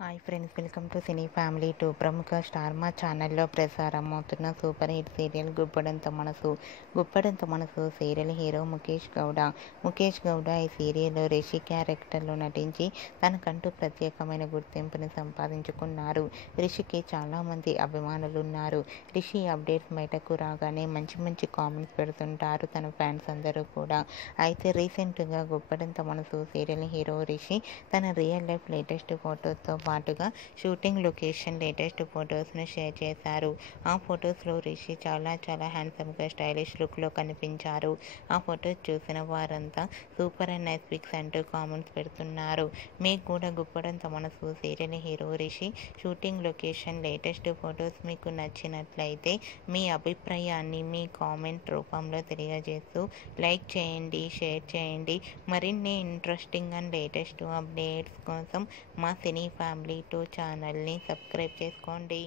Hi friends, welcome to cine family 2. ప్రముఖ star మా ఛానల్లో ప్రసారం అవుతున్న సూపర్ హిట్ సీరియల్ గుప్పడంత మనసు సీరియల్ హీరో ముఖేష్ గౌడ ఈ సీరియల్లో రిషి క్యారెక్టర్లో నటించి తనకంటూ ప్రత్యేకమైన గుర్తింపుని సంపాదించుకున్నారు. రిషికి చాలామంది అభిమానులు ఉన్నారు. రిషి అప్డేట్స్ బయటకు రాగానే మంచి కామెంట్స్ పెడుతుంటారు తన ఫ్యాన్స్ అందరూ కూడా. అయితే రీసెంట్గా గుప్పడంత మనసు సీరియల్ హీరో రిషి తన రియల్ లైఫ్ లేటెస్ట్ ఫోటోతో పాటుగా షూటింగ్ లొకేషన్ లేటెస్ట్ ఫొటోస్ను షేర్ చేశారు. ఆ ఫొటోస్లో రిషి చాలా హ్యాండ్సమ్గా స్టైలిష్ లుక్లో కనిపించారు. ఆ ఫొటోస్ చూసిన వారంతా సూపర్ అండ్ నైస్ పిక్స్ అంటూ కామెంట్స్ పెడుతున్నారు. మీకు కూడా గుప్పడంత మనసు serial hero Rishi shooting location latest photos మీకు నచ్చినట్లయితే మీ అభిప్రాయాన్ని మీ కామెంట్ రూపంలో తెలియజేస్తూ లైక్ చేయండి, షేర్ చేయండి. మరిన్ని ఇంట్రెస్టింగ్ అండ్ లేటెస్ట్ అప్డేట్స్ కోసం మా సినీ ఫ్యామిలీ 2 ఛానల్ని సబ్స్క్రైబ్ చేసుకోండి.